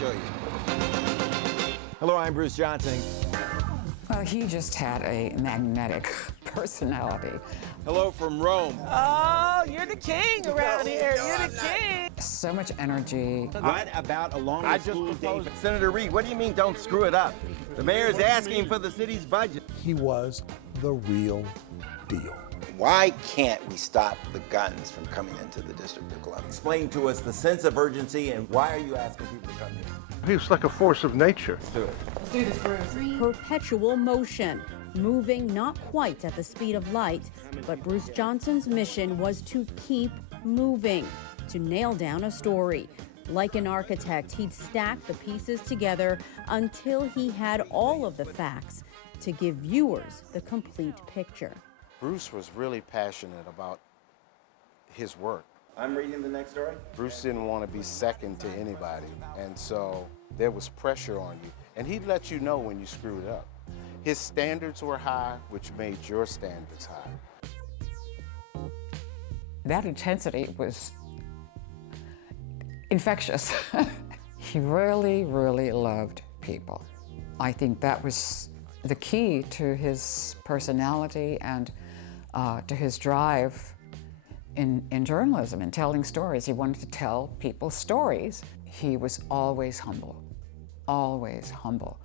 show you. Hello, I'm Bruce Johnson. Well, he just had a magnetic personality. Hello from Rome. Oh, you're the king around here. You're the king. So much energy. What about along I the just school proposed, day? Senator Reed, what do you mean don't screw it up? The mayor's asking for the city's budget. He was the real deal. Why can't we stop the guns from coming into the District of Columbia? Explain to us the sense of urgency and why are you asking people to come here? He was like a force of nature. Let's do it. Let's do this, Bruce. Perpetual motion, moving not quite at the speed of light, but Bruce Johnson's mission was to keep moving, to nail down a story. Like an architect, he'd stack the pieces together until he had all of the facts to give viewers the complete picture. Bruce was really passionate about his work. I'm reading the next story. Bruce didn't want to be second to anybody, and so there was pressure on you. And he'd let you know when you screwed up. His standards were high, which made your standards high. That intensity was infectious. He really, really loved people. I think that was the key to his personality and to his drive in journalism and telling stories. He wanted to tell people stories. He was always humble, always humble.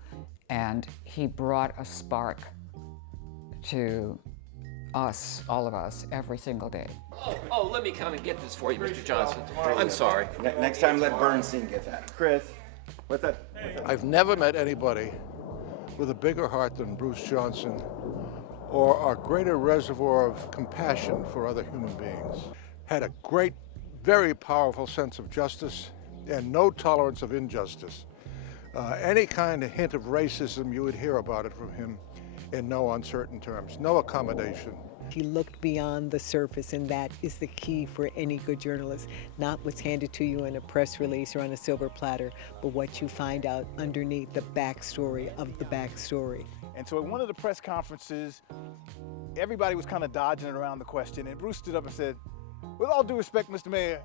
And he brought a spark to us, all of us, every single day. Oh, let me come and get this for you, Mr. Johnson. I'm sorry. Next time, let Bernstein get that. Chris, what's that? I've never met anybody with a bigger heart than Bruce Johnson or a greater reservoir of compassion for other human beings. Had a great, very powerful sense of justice and no tolerance of injustice. Any kind of hint of racism, you would hear about it from him in no uncertain terms, no accommodation. He looked beyond the surface, and that is the key for any good journalist. Not what's handed to you in a press release or on a silver platter, but what you find out underneath the backstory of the backstory. And so at one of the press conferences, everybody was kind of dodging around the question, and Bruce stood up and said, with all due respect, Mr. Mayor,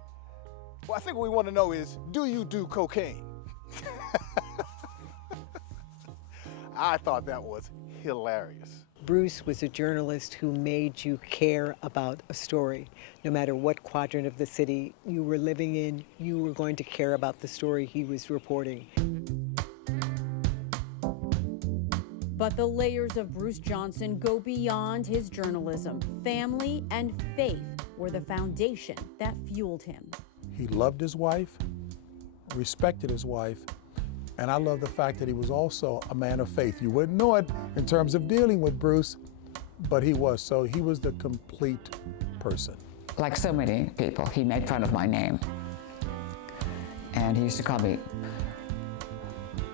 well, I think what we want to know is, do you do cocaine? I thought that was hilarious. Bruce was a journalist who made you care about a story. No matter what quadrant of the city you were living in, you were going to care about the story he was reporting. But the layers of Bruce Johnson go beyond his journalism. Family and faith were the foundation that fueled him. He loved his wife, respected his wife, and I love the fact that he was also a man of faith. You wouldn't know it in terms of dealing with Bruce, but he was. So he was the complete person. Like so many people, he made fun of my name. And he used to call me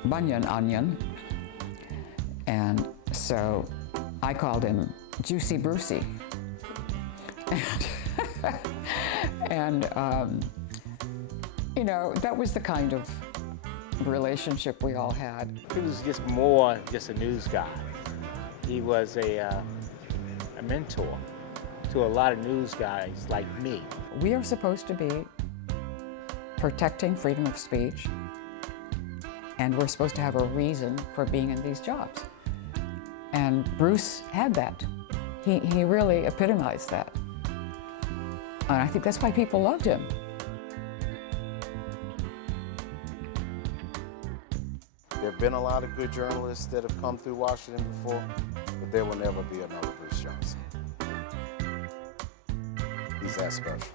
Bunyan Onion. And so I called him Juicy Brucey. And you know, that was the kind of relationship we all had. He was just more just a news guy. He was a mentor to a lot of news guys like me. We are supposed to be protecting freedom of speech, and we're supposed to have a reason for being in these jobs. And Bruce had that. He really epitomized that. And I think that's why people loved him. There have been a lot of good journalists that have come through Washington before, but there will never be another Bruce Johnson. He's that special.